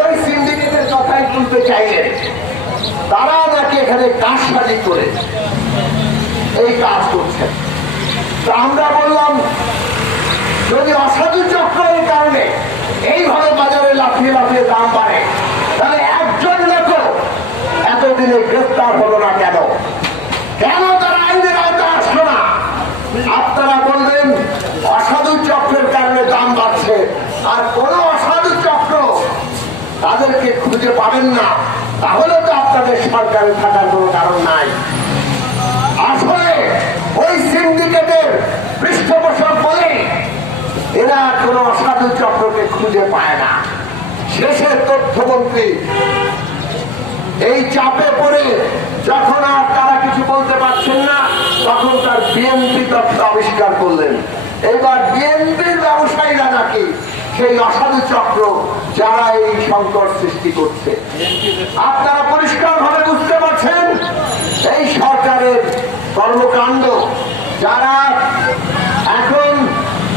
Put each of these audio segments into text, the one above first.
ওই সিন্ডিকেটের কথাই তুলতে চাইলেন। তারা নাকি এখানে কারসাজি করে এই কাজ করছেন। তো আমরা বললাম, যদি অসাধু চক্রের কারণে এইভাবে বাজারে লাফিয়ে লাফিয়ে দাম বাড়ে, তাহলে একজন লোক এতদিনে গ্রেফতার হলো না কেন? কেন তারা আইনের আওতায় আসলো না? আপনারা বলবেন অসাধু চক্রের কারণে দাম বাড়ছে, আর কোন অসাধু চক্র তাদেরকে খুঁজে পাবেন না, তাহলে তো আপনাদের সরকারে থাকার কোনো কারণ নাই। আসলে ওই সিন্ডিকেটের পৃষ্ঠপোষক বলে এরা কোন অসাধু চক্রকে খুঁজে পায় না। শেষে তথ্যমন্ত্রী এই চাপে পড়ে যখন আর তারা কিছু বলতে পারছেন না, তখন তার বিএনপি তথ্য আবিষ্কার করলেন। এবার বিএনপির ব্যবসায়ীরা নাকি সেই অসাধু চক্র, যারা এই সংকট সৃষ্টি করছে। আপনারা পরিষ্কার ভাবে বুঝতে পারছেন এই সরকারের কর্মকাণ্ড। যারা এখন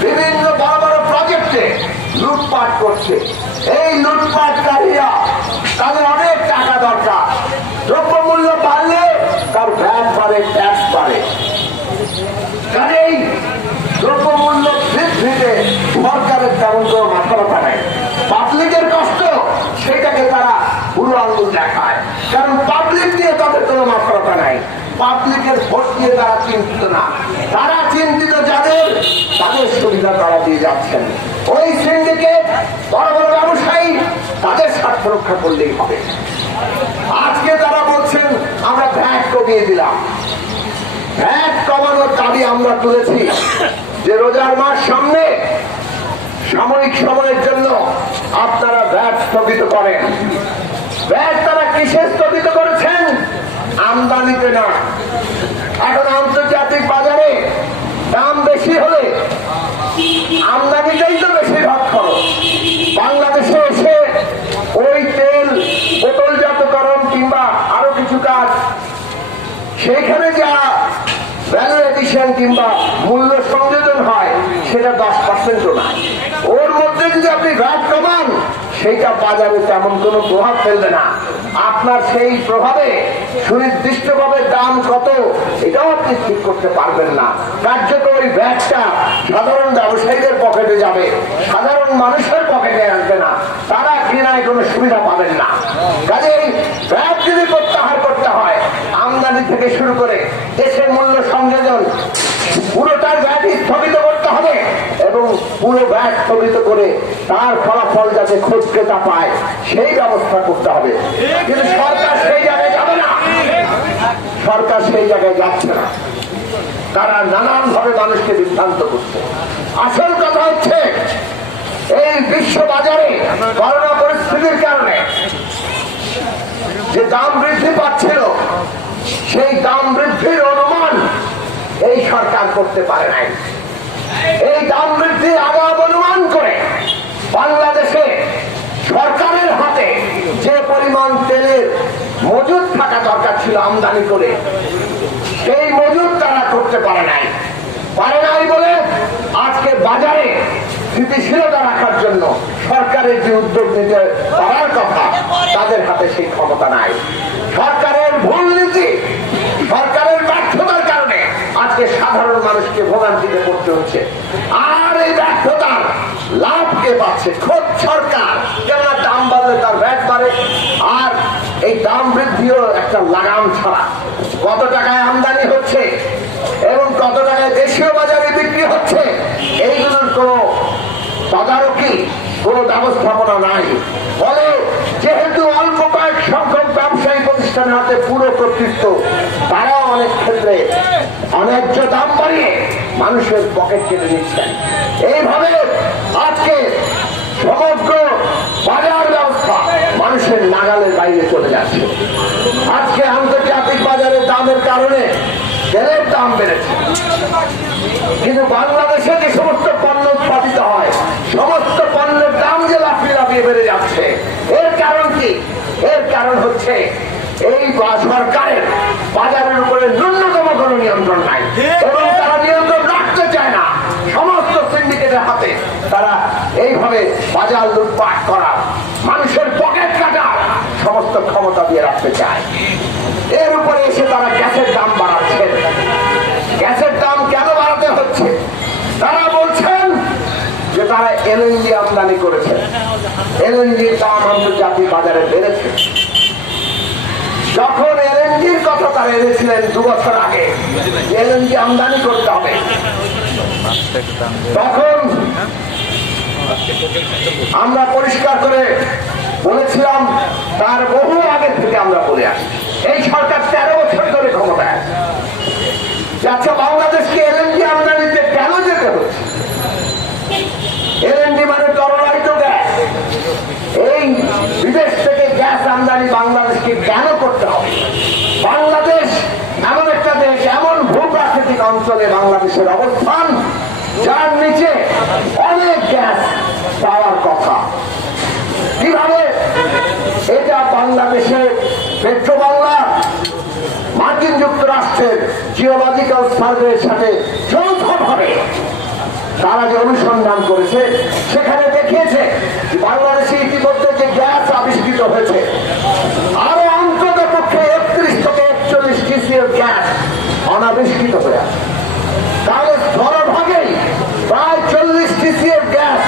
বিভিন্ন বড় বড় প্রজেক্টে লুটপাট করছে, এই লুটপাটকারীরা তাদের অনেক টাকা দরকার। দ্রব্যমূল্য বাড়লে তার ভ্যাট বাড়ে, ট্যাক্স বাড়ে। কারণ দ্রব্যমূল্য বৃদ্ধিতে সরকারের তেমন কোনো মাথা ব্যথা নেই। পাবলিকের কষ্ট, সেটাকে তারা বুড়ো আঙুল দেখায়, কারণ পাবলিক দিয়ে তাদের কোনো মাথা ব্যথা নাই। পাবলিকের ভোট দিয়ে তারা চিন্তিত না, তারা চিন্তিত যাদের, তাদের সুবিধা তারা দিয়ে যাচ্ছেন। ওই সিন্ডিকেট বড় বড় ব্যবসায়ী, তাদের স্বার্থ রক্ষা করলেই হবে। আজকে তারা বলছেন আমরা ভ্যাট কমিয়ে দিলাম। ভ্যাট কমানোর দাবি আমরা তুলেছি যে রোজার মাস সামনে, সাময়িক সময়ের জন্য আপনারা ভ্যাট স্থগিত করেন। ভ্যাট তারা কিসে স্থগিত করেছেন? আমদানিতে না। এখন আন্তর্জাতিক বাজারে দাম বেশি হলে আমদানিতেই তো বেশিরভাগ খরচ। বাংলাদেশে এসে ওই তেল বোতলজাতকরণ কিংবা আরো কিছু কাজ, সেখানে যা ভ্যালু এডিশন কিংবা মূল্য সংযোজন হয়, সেটা 10%ও না। ওর মধ্যে যদি আপনি ভ্যাট কমান, সেইটা বাজারে তেমন কোনো প্রভাব ফেলবে না। আপনার সেই প্রভাবে সুনির্দিষ্টভাবে দাম কত, এটাও আপনি ঠিক করতে পারবেন না। কার্যত ওই ভ্যাটটা সাধারণ ব্যবসায়ীদের পকেটে যাবে, সাধারণ মানুষের পকেটে আসবে না। তারা কিনায় কোনো সুবিধা পাবেন না। কাজেই ভ্যাট যদি প্রত্যাহার করতে হয়, আমদানি থেকে শুরু করে দেশের মূল্য সংযোজন, পুরোটার ভ্যাট স্থগিত করতে হবে এবং পুরো ভ্যাট স্থগিত করে তার ফলাফল যাতে খোঁজ ক্রেতা পায়, সেই ব্যবস্থা করতে হবে। কিন্তু সরকার সেই জায়গায় যাবে না, সরকার সেই জায়গায় যাচ্ছে না। তারা নানান ভাবে মানুষকে বিভ্রান্ত করছে। আসল কথা হচ্ছে, এই বিশ্ব বাজারে করোনা পরিস্থিতির কারণে যে দাম বৃদ্ধি পাচ্ছিল, সেই দাম বৃদ্ধির অনুমান এই সরকার করতে পারে নাই। এই দাম বৃদ্ধির আগাম অনুমান করে বাংলাদেশে সরকারের হাতে যে পরিমাণ তেলের মজুদ থাকা দরকার ছিল আমদানি করে, সেই মজুদ তারা করতে পারে নাই বলে আজকে বাজারে স্থিতিশীলতা রাখার জন্য সরকারের যে উদ্যোগ নিতে পারার কথা, তাদের হাতে সেই ক্ষমতা নাই। সরকারের ভুল নীতি, সরকারের ব্যর্থতার কারণে আজকে সাধারণ মানুষকে ভোগান্তিতে পড়তে হচ্ছে। আর এই ব্যর্থতার লাভ কে পাচ্ছে? খোদ সরকার। কেননা দাম বাড়লে তার ভ্যাট বাড়ে, আর এই দাম বৃদ্ধিও একটা লাগাম ছাড়া। কত টাকায় আমদানি হচ্ছে এবং কত টাকায় দেশীয় বাজারে বিক্রি হচ্ছে, এইগুলোর কোন তদারকি, কোন ব্যবস্থাপনা নাই। ফলে যেহেতু অল্প কয়েক সংখ্যক ব্যবসায়ী প্রতিষ্ঠানের হাতে পুরো কর্তৃত্ব, তারাও অনেক ক্ষেত্রে অন্যায্য দাম বাড়িয়ে মানুষের পকেট কেটে নিচ্ছেন। এইভাবে আজকে সমগ্র বাজার ব্যবস্থা মানুষের নাগালের বাইরে চলে যাচ্ছে। আজকে আন্তর্জাতিক বাজারে দামের কারণে তেলের দাম বেড়েছে, কিন্তু বাংলাদেশে যে সমস্ত পণ্য উৎপাদিত হয়, সমস্ত পণ্যের দাম যে লাফিয়ে লাফিয়ে বেড়ে যাচ্ছে, এর কারণ কি? এর কারণ হচ্ছে এই সরকারের বাজারের উপরে ন্যূনতম কোনো নিয়ন্ত্রণ নাই এবং তারা নিয়ন্ত্রণ রাখতে চায় না। সমস্ত সিন্ডিকেটের হাতে তারা এইভাবে বাজার সরকার লুটপাট করার, মানুষের পকেট কাটার সমস্ত ক্ষমতা দিয়ে রাখতে চায়। এর উপরে এসে তারা গ্যাসের দাম বাড়াচ্ছেন। গ্যাসের দাম কেন বাড়াতে হচ্ছে? তারা বলছেন যে তারা এলএনজি আমদানি করেছেন, এলএনজির দাম আন্তর্জাতিক বাজারে বেড়েছে। যখন এলএনজির কথা তারা এনেছিলেন 2 বছর আগে, এলএনজি আমদানি করতে হবে, তখন আমরা পরিষ্কার করে বলেছিলাম, তার বহু আগে থেকে আমরা বলে আসি, এই সরকার 13 বছর ধরে ক্ষমতায় যাচ্ছে, বাংলাদেশকে এলএনজি আমদানিতে কেন যেতে হচ্ছে? এলএনজি মানে তরলায়িত গ্যাস। এই বিদেশ থেকে গ্যাস আমদানি বাংলাদেশকে কেন করতে হবে? বাংলাদেশ এমন একটা দেশ, এমন ভূপ্রাকৃতিক অঞ্চলে বাংলাদেশের অবস্থান, যার নিচে অনেক গ্যাস পাওয়ার কথা। কিভাবে এটা বাংলাদেশের পেট্রোবাংলা মার্কিন যুক্তরাষ্ট্রের জিওলজিক্যাল সার্ভের সাথে যৌথভাবে তারা যে অনুসন্ধান করেছে, সেখানে দেখিয়েছে বাংলাদেশে ইতিমধ্যে যে গ্যাস আবিষ্কৃত হয়েছে, আরো অন্তত পক্ষে 31 থেকে 41 টিসিএল গ্যাস অনাবিষ্কৃত হয়ে আছে। তাহলে স্থলভাগেই প্রায় 40 টিসিএল গ্যাস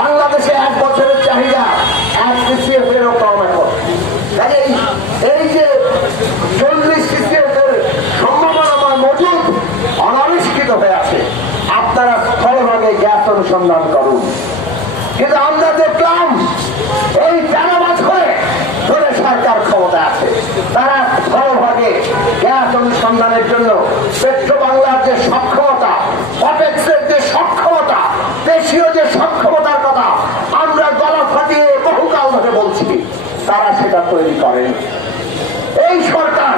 বাংলাদেশে 1 বছরের চাহিদা 1 টিসিএল এরও কম এখন। এই যে 40 টিসিএল এর সম্ভাবনাময় মজুদ অনাবিষ্কৃত হয়ে আছে, আপনারা স্থলভাগে গ্যাস অনুসন্ধান করুন। কিন্তু আমরা দেখলাম এই 13 বছরে ধরে সরকার ক্ষমতা আছে, তারা স্থলভাগে গ্যাস অনুসন্ধানের জন্য পেট্রোবাংলার যে সক্ষমতা, অপেক্সের যে সক্ষমতা, দেশীয় যে সক্ষমতার কথা আমরা গলা ফাটিয়ে বহুকাল ধরে বলছি, তারা সেটা তৈরি করেন। এই সরকার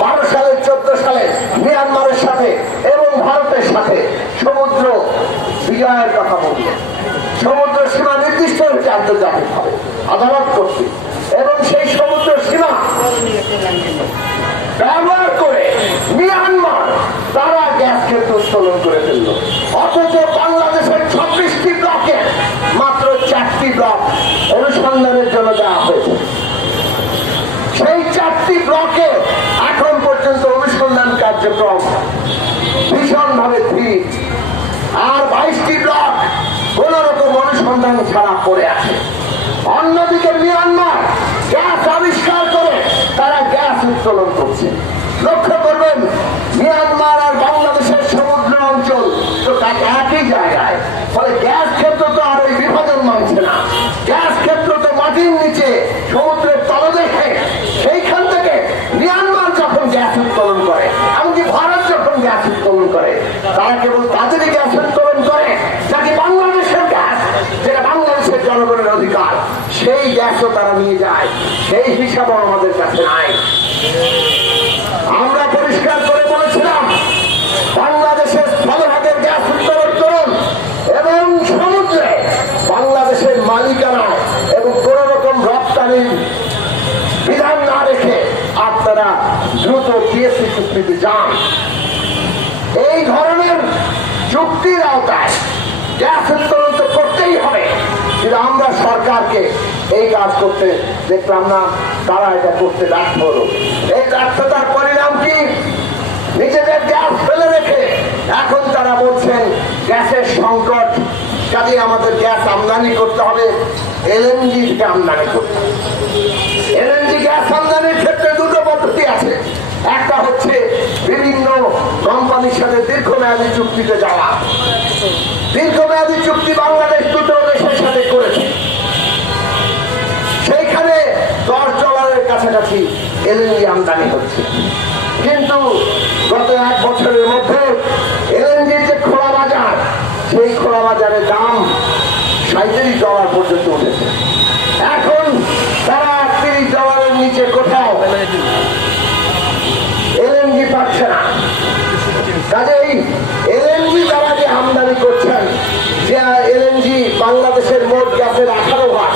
12 সালে 14 সালে মিয়ানমারের সাথে এবং ভারতের সাথে সমুদ্র বিজয়ের কথা বলল। সমুদ্র সীমা নির্দিষ্ট হয়েছে আন্তর্জাতিকভাবে আদালত করতে, এবং সেই সমুদ্র সীমা ব্যবহার করে মিয়ানমার তারা গ্যাস ক্ষেত্র উত্তোলন করে ফেলল। অথচ বাংলাদেশের 26টি ব্লকে মাত্র 4টি ব্লক অনুসন্ধানের জন্য দেওয়া হয়েছে। সেই 4টি ব্লকে এখন পর্যন্ত অনুসন্ধান কার্যক্রম ভীষণভাবে ধীর, আর 22টি ব্লক কোন রকম অনুসন্ধান ছাড়া পড়ে আছে। অন্যদিকে মিয়ানমার গ্যাস আবিষ্কার করে তারা গ্যাস উত্তোলন করছে। লক্ষ্য করবেন, মিয়ানমার আর বাংলাদেশের সমুদ্র অঞ্চল তো একই জায়গায়, ফলে গ্যাস ক্ষেত্র তো আর ওই বিভাজন মানছে না। গ্যাস ক্ষেত্র তো মাটির নিচে সমুদ্রের তলদেশে, সেইখান থেকে মিয়ানমার যখন গ্যাস উত্তোলন করে, এমনকি ভারত যখন গ্যাস উত্তোলন করে, তারা কেবল তাদেরই গ্যাস উত্তোলন করে নাকি বাংলাদেশের গ্যাস, যেটা বাংলাদেশের জনগণের অধিকার, সেই গ্যাসও তারা নিয়ে যায়। সেই হিসাবও আমাদের কাছে নাই। আমরা পরিষ্কার করে বলেছিলাম, বাংলাদেশের স্থলভাগের গ্যাস উত্তোলন করুন এবং সমুদ্রে বাংলাদেশের মালিকানা এবং কোন রকম রপ্তানির বিধান না রেখে আপনারা দ্রুত টিএসসি চুক্তিতে যান। এই ধরনের চুক্তির আওতায় গ্যাস উত্তোলন তো করতেই হবে, কিন্তু আমরা সরকারকে এই কাজ করতে দেখলাম না, তারা এটা করতে ব্যর্থ হলো। এই ব্যর্থতার পরিণাম কি? নিজেদের গ্যাস ফেলে রেখে এখন তারা বলছেন গ্যাসের সংকট, কাজে আমাদের গ্যাস আমদানি করতে হবে, এলএনজি থেকে আমদানি করতে হবে। এলএনজি গ্যাস আমদানির ক্ষেত্রে 2টো পদ্ধতি আছে। একটা হচ্ছে বিভিন্ন কোম্পানির সাথে দীর্ঘমেয়াদী চুক্তিতে যাওয়া। দীর্ঘমেয়াদী চুক্তি বাংলাদেশ 2টো দেশের সাথে করেছে, সেইখানে $10 কাছাকাছি এলএনজি আমদানি হচ্ছে। কিন্তু গত 1 বছরের মধ্যে এলএনজির যে খোলা বাজার, সেই খোলা বাজারের দাম $37 পর্যন্ত উঠেছে। এখন তারা $30 নিচে কোথাও এলএনজি পাচ্ছে না। কাজেই এলএনজি তারা যে আমদানি করছেন, যে এলএনজি বাংলাদেশের মোট গ্যাসের 18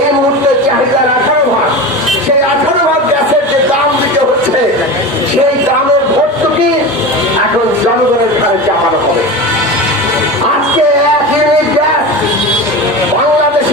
এই মুহূর্তে চাহিদার 18 সেই 18 গ্যাসের যে দাম দিতে হচ্ছে, সেই দামের ভর্তুকি এখন জনগণের ঘাড়ে চাপানো হবে। আজকে 1 ইউনিট গ্যাস বাংলাদেশে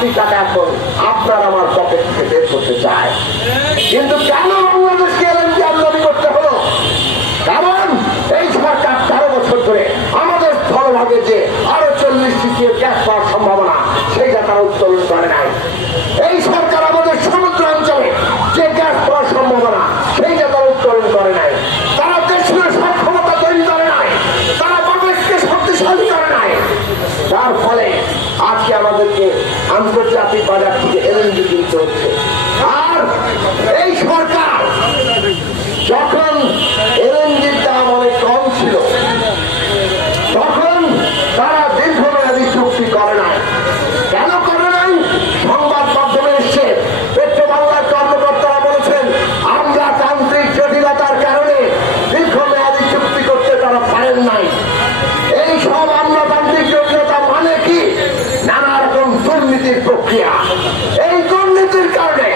বাড়তি টাকা এখন আপনার আমার পকেট থেকে বের করতে চায়। কিন্তু কেন বাংলাদেশকে এলএনজি আমদানি করতে হলো? কারণ এই সরকার 13 বছর ধরে আমাদের স্থলভাগে যে আরো 40টি গ্যাস পাওয়ার সম্ভাবনা সেইটা তারা উত্তোলন করে নাই। এই সরকার আমাদের সমুদ্র অঞ্চলে যে গ্যাস পাওয়ার সম্ভাবনা সেইটা তারা উত্তোলন করে নাই। তারা দেশীয় সক্ষমতা তৈরি করে নাই, তারা বাংলাদেশকে শক্তিশালী করে নাই। যার ফলে আজকে আমাদেরকে আন্তর্জাতিক বাজার থেকে এলএনজি কিনতে হচ্ছে। আর এই সরকার যখন এলএনজির দাম অনেক কম ছিল তখন তারা দীর্ঘমেয়াদী চুক্তি করে নাই। কেন করে নাই? সংবাদ মাধ্যমে এসছে, পেট্রো বাংলার কর্মকর্তারা বলেছেন আমরা তান্ত্রিক জটিলতার কারণে দীর্ঘমেয়াদী চুক্তি করতে তারা পারেন নাই। এই সব আমলাতান্ত্রিক জটিলতা মানে কি? নানা রকম দুর্নীতির প্রক্রিয়া। এই দুর্নীতির কারণে,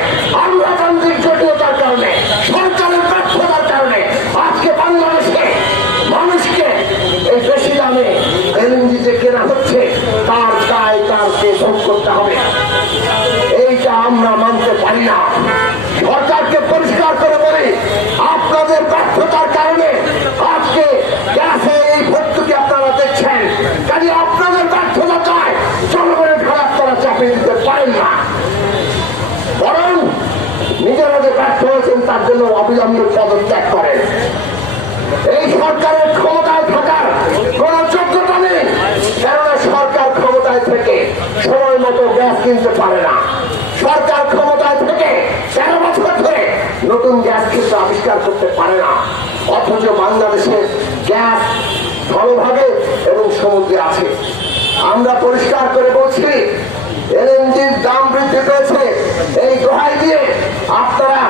আমলাতান্ত্রিক জটিলতার কারণে, সরকারের ব্যর্থতার কারণে আজকে বাংলাদেশে মানুষকে এই বেশি দামে এলএনজি যে কেনা হচ্ছে তার দায় তারকে ভোগ করতে হবে। এইটা আমরা মানতে পারি না। সরকারকে পরিষ্কার করে বলি, আপনাদের ব্যর্থতার কারণে আজকে গ্যাসে এই ভর্তুকি আপনারা দেখছেন। কাজে আপনাদের ব্যর্থতা চায় জনগণের খারাপ তারা চাপিয়ে দিতে পারেন না, বরং নিজেরা যে ব্যর্থ হয়েছেন তার জন্য অবিলম্বে পদত্যাগ করেন। এই সরকারের ক্ষমতায় থাকার কোন যোগ্যতা নেই, কেননা সরকার ক্ষমতায় থেকে সময় মতো গ্যাস কিনতে পারে না। সরকার ক্ষমতায় থেকে 13 বছর ধরে নতুন গ্যাস কিন্তু আবিষ্কার করতে পারে না। অথচ বাংলাদেশের গ্যাস স্থলভাগে এবং সমুদ্রে আছে। আমরা পরিষ্কার করে বলছি, এলএনজির দাম বৃদ্ধি পেয়েছে এই দোহাই দিয়ে আপনারা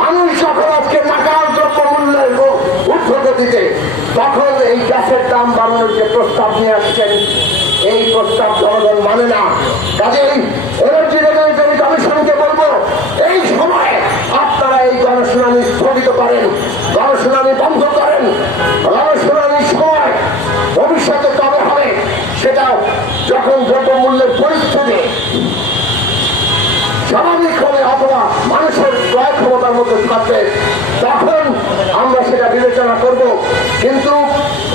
মানুষ যখন আজকে নাকাল দ্রব্য মূল্যের ঊর্ধ্বগতিতে তখন এই গ্যাসের দাম বাড়ানোর যে প্রস্তাব নিয়ে আসছেন এই প্রস্তাব জনগণ মানে না। কাজেই এনার্জি রেগুলেটরি কমিশনকে বলবো এই সময়ে আপনারা এই গণশুনানি স্থগিত করেন, গণশুনানি বন্ধ করেন। গণশুনানির সময় ভবিষ্যতে কবে হবে সেটা যখন দ্রব্যমূল্যের পরিস্থিতি স্বাভাবিক হবে অথবা মানুষের ক্রয় ক্ষমতার মধ্যে থাকবে তখন আমরা সেটা বিবেচনা করব। কিন্তু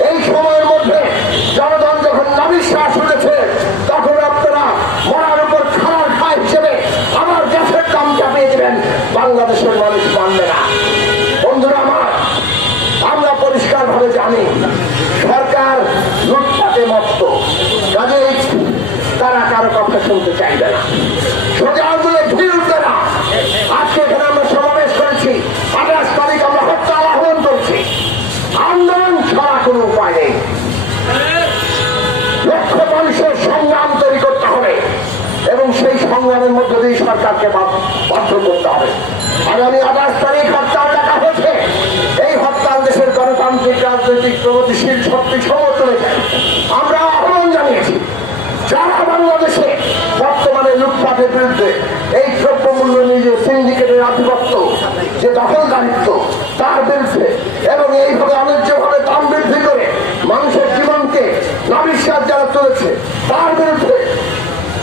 এই সময়ের মধ্যে জনগণ যখন নাবিশ্বাস উঠেছে তখন আপনারা মরার উপর খাওয়ার খায় হিসেবে আবার গ্যাসের দাম চাপিয়ে দেবেন, বাংলাদেশের মানুষ মানবে না। বন্ধুরা আমার, আমরা পরিষ্কার ভাবে জানি সরকার লুটপাটে মত্ত, কাজেই তারা কারো কথা শুনতে চাইবে না, সোজা আন্দোলনে ভিড় উঠবে না। আজকে এখানে আমরা সমাবেশ করেছি, 28 তারিখ আমরা হরতাল আহ্বান করছি। আন্দোলন ছাড়া কোনো উপায় নেই, লক্ষ মানুষের সংগ্রাম তৈরি করতে হবে এবং সেই সংগ্রামের মধ্য দিয়ে সরকারকে বাধ্য করতে হবে। আগামী 28 তারিখ হরতাল ডাকা হয়েছে। এই হরতাল দেশের গণতান্ত্রিক রাজনৈতিক প্রগতিশীল শক্তি সমর্থনে আমরা আহ্বান জানিয়েছি। যারা বাংলাদেশে বর্তমানে লুটপাটের বিরুদ্ধে এই দ্রব্যমূল্য নিয়ে সিন্ডিকেটের আধিপত্য যে দখলদারিত্ব তার বিরুদ্ধে এবং এইভাবে অন্যায্যভাবে দাম বৃদ্ধি করে মানুষের জীবনকে নাবিশ্বাস যারা চলেছে তার বিরুদ্ধে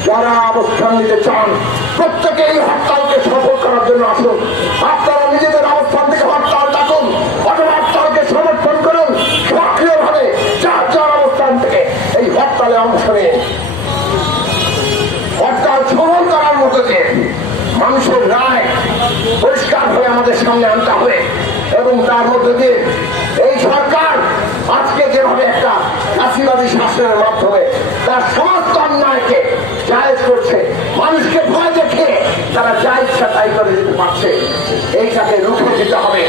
যারা অবস্থান নিতে চান প্রত্যেকে এই হরতালকে সফল করার জন্য আসুন। আপনারা নিজেদের অবস্থান থেকে হরতাল ডাকুন অথবা হরতালকে সমর্থন করুন। সক্রিয়ভাবে যার যার অবস্থান থেকে এই হরতালে অংশ নিন। হরতাল সফল করার মতো যে মানুষের রায় পরিষ্কার হয়ে আমাদের সামনে আনতে হবে এবং তার মধ্যে দিয়ে এই সরকার আজকে যেভাবে একটা ফাঁসিবাদী শাসনের মাধ্যমে তার সমস্ত অন্যায়কে জায়েজ করছে, মানুষকে ভয় দেখে তারা যা ইচ্ছা তাই করে দিতে পারছে, এইটাকে রুখে দিতে হবে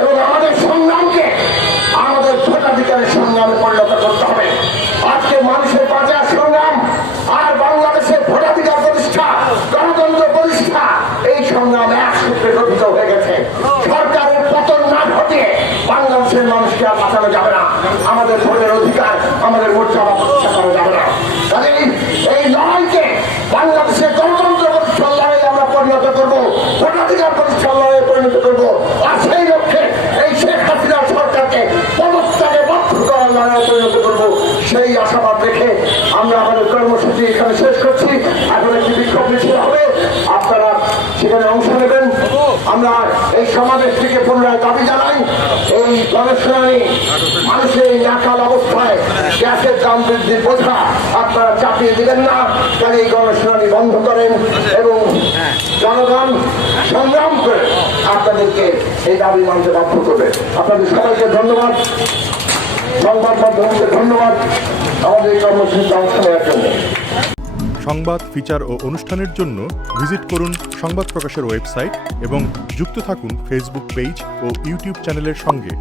এবং আমাদের সংগ্রামকে আমাদের ভোটাধিকারের সংগ্রামে পরিণত করতে হবে। আজকে মানুষের বাজার সংগ্রাম আর বাংলাদেশের ভোটাধিকার প্রতিষ্ঠা, গণতন্ত্র প্রতিষ্ঠা, এই সংগ্রাম এক সূত্রে গঠিত হয়ে গেছে। সরকারের পতন না ঘটিয়ে বাংলাদেশের মানুষকে আর বাঁচানো যাবে না। আমাদের ভোটের অধিকার, আমাদের মর্যাদা প্রতিষ্ঠা করা যাবে না। কাজে এই লড়াইকে বাংলাদেশের গণতন্ত্র প্রতিষ্ঠার লড়াই আমরা পরিণত করবো, ভোটাধিকার প্রতিষ্ঠার লড়াই পরিণত করবো। আর সেই লক্ষ্যে এই শেখ হাসিনার সরকারকে পদত্যাগে বাধ্য করার লড়াই পরিণত করবো, সেই আশাবাদ রেখে আমরা আমাদের কর্মসূচি এখানে শেষ করছি। এখন একটি বিক্ষোভ আমরা এই সমাবেশ থেকে পুনরায় দাবি জানাই, এই গণশুনানি মানুষের নাকাল অবস্থায় গ্যাসের দাম বৃদ্ধির বোঝা আপনারা চাপিয়ে দিবেন না। তাহলে এই গণশুনানি বন্ধ করেন এবং জনগণ সংগ্রাম করে আপনাদেরকে এই দাবি মানতে বাধ্য করবে। আপনাদের সবাইকে ধন্যবাদ, সংবাদ মাধ্যমকে ধন্যবাদ আমাদের এই কর্মসূচিতে অংশ নেওয়ার জন্য। সংবাদ, ফিচার ও অনুষ্ঠানের জন্য ভিজিট করুন সংবাদ প্রকাশের ওয়েবসাইট এবং যুক্ত থাকুন ফেসবুক পেজ ও ইউটিউব চ্যানেলের সঙ্গে।